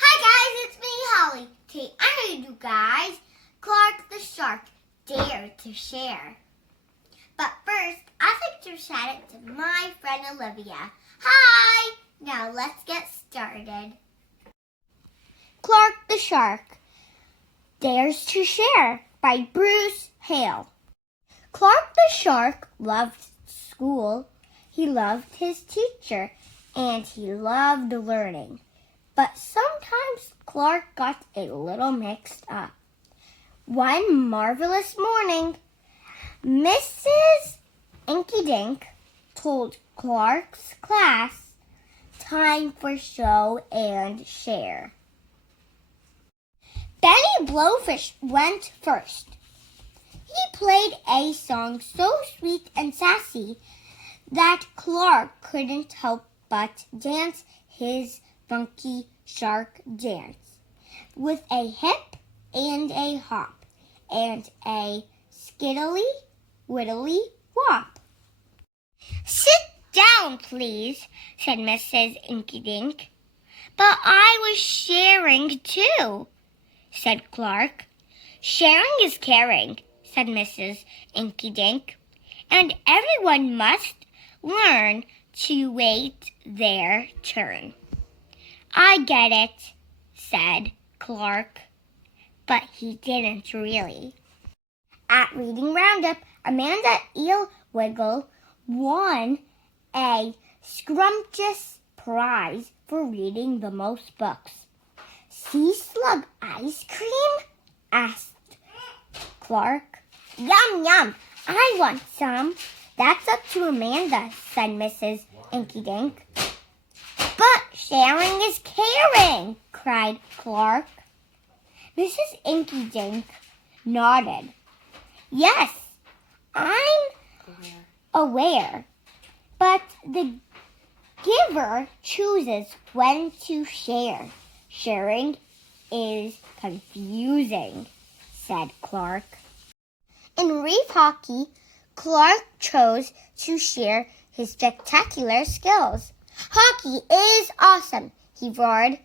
Hi guys, it's me, Holly. Today I'm going to do, guys, Clark the Shark, Dare to Share. But first, I'd like to shout it to my friend Olivia. Hi! Now let's get started. Clark the Shark, Dares to Share by Bruce Hale. Clark the Shark loved school. He loved his teacher, and he loved learning. But sometimes Clark got a little mixed up. One marvelous morning, Mrs. Inky Dink told Clark's class, time for show and share. Benny Blowfish went first. He played a song so sweet and sassy that Clark couldn't help but dance his funky shark dance with a hip and a hop and a skiddly widdly wop. Sit down, please, said Mrs. Inky Dink. But I was sharing too, said Clark. Sharing is caring, said Mrs. Inky Dink, and everyone must learn to wait their turn. I get it, said Clark, but he didn't really. At Reading Roundup, Amanda Eelwiggle won a scrumptious prize for reading the most books. Sea slug ice cream? Asked Clark. Yum, yum, I want some. That's up to Amanda, said Mrs. Inky Dink. But sharing is caring, cried Clark. Mrs. Inky Dink nodded. Yes, I'm aware, but the giver chooses when to share. Sharing is confusing, said Clark. In reef hockey, Clark chose to share his spectacular skills. Hockey is awesome, he roared.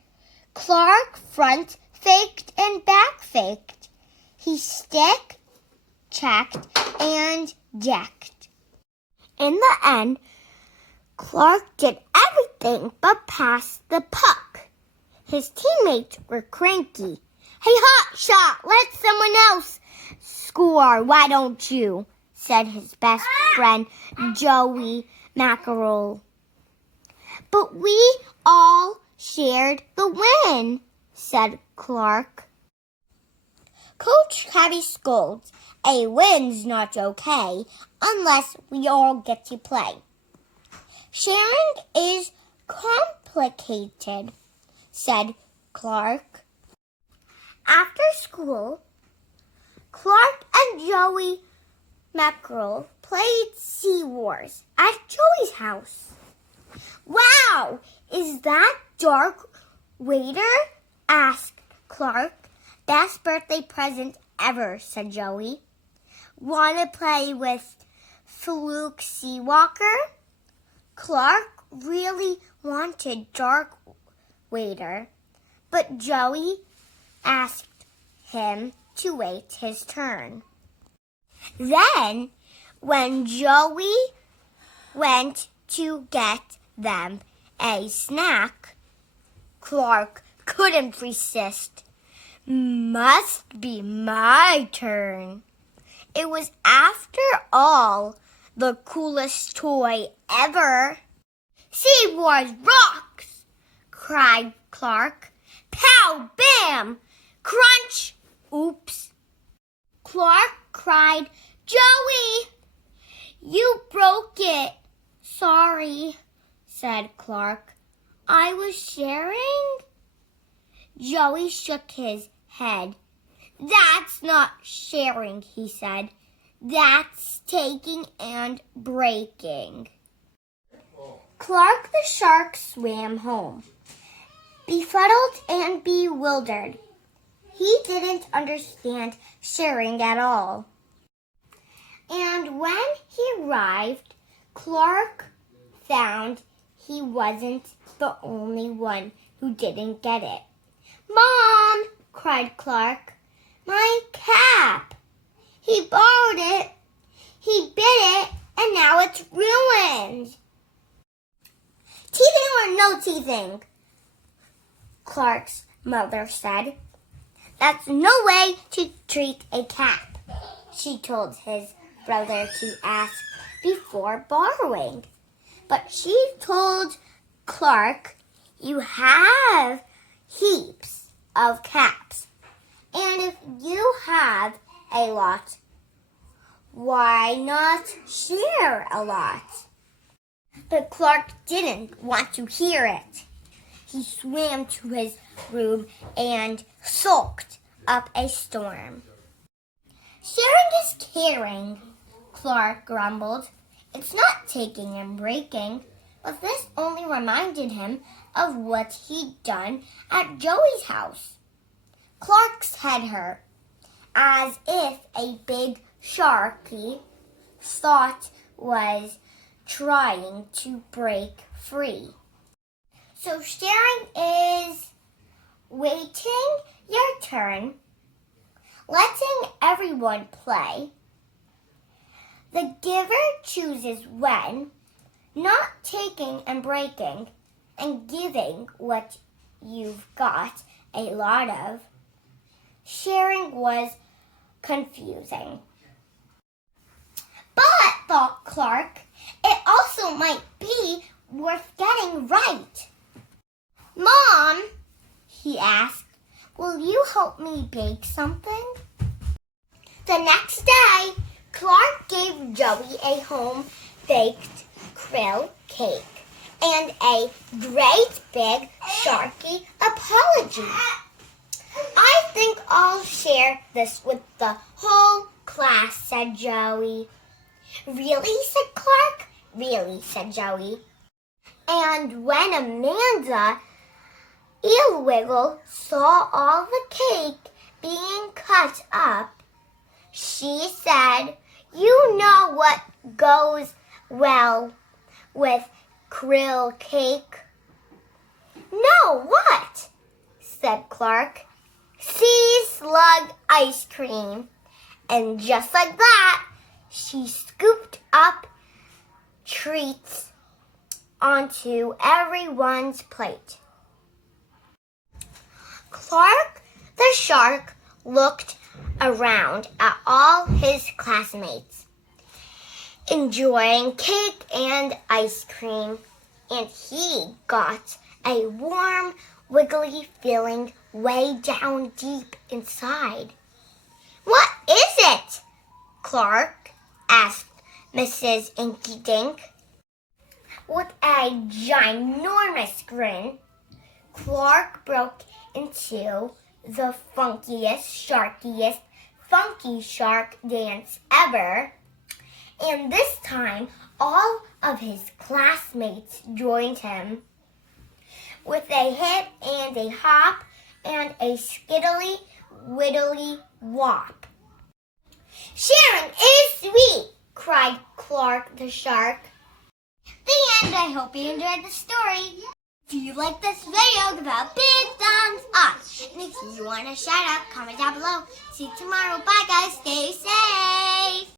Clark front faked and back faked. He stick, checked, and decked. In the end, Clark did everything but pass the puck. His teammates were cranky. Hey, hot shot, let someone else score, why don't you? Said his best friend, Joey Mackerel. But we all shared the win, said Clark. Coach Cabby scolds, a win's not okay unless we all get to play. Sharing is complicated, said Clark. After school, Clark and Joey Mackerel played Sea Wars at Joey's house. Wow, is that Dark Waiter? Asked Clark. Best birthday present ever, said Joey. Want to play with Fluke Seawalker? Clark really wanted Dark Waiter, but Joey asked him to wait his turn. Then, when Joey went to get them a snack, Clark couldn't resist. Must be my turn. It was, after all, the coolest toy ever. Sea Wars rocks, cried Clark. Pow, bam, crunch, oops. Clark cried, Joey, you broke it. Sorry, said Clark. I was sharing? Joey shook his head. That's not sharing, he said. That's taking and breaking. Clark the Shark swam home, befuddled and bewildered. He didn't understand sharing at all. And when he arrived, Clark found he wasn't the only one who didn't get it. Mom, cried Clark, my cap. He borrowed it, he bit it, and now it's ruined. Teething or no teething? Clark's mother said. That's no way to treat a cap, she told his brother to ask before borrowing. But she told Clark, you have heaps of caps. And if you have a lot, why not share a lot? But Clark didn't want to hear it. He swam to his room and sulked up a storm. Sharing is caring, Clark grumbled. It's not taking and breaking. But this only reminded him of what he'd done at Joey's house. Clark's head hurt, as if a big sharky thought was trying to break free. So sharing is waiting your turn, letting everyone play. The giver chooses when, not taking and breaking, and giving what you've got a lot of. Sharing was confusing. But, thought Clark, it also might be worth getting right. Mom, he asked, will you help me bake something? The next day, Clark gave Joey a home-baked krill cake and a great big sharky apology. I think I'll share this with the whole class, said Joey. Really, said Clark. Really, said Joey. And when Amanda Eelwiggle saw all the cake being cut up, she said, you know what goes well with krill cake? No, what? Said Clark. Sea slug ice cream. And just like that, she scooped up treats onto everyone's plate. Clark the shark looked around at all his classmates, enjoying cake and ice cream, and he got a warm, wiggly feeling way down deep inside. What is it? Clark asked Mrs. Inky Dink. With a ginormous grin, Clark broke into the funkiest, sharkiest, funky shark dance ever. And this time, all of his classmates joined him. With a hip and a hop and a skiddly widdly wop. Sharing is sweet, cried Clark the shark. The end. I hope you enjoyed the story. If you like this video, give it a big thumbs up. And if you want a shout out, comment down below. See you tomorrow. Bye guys. Stay safe.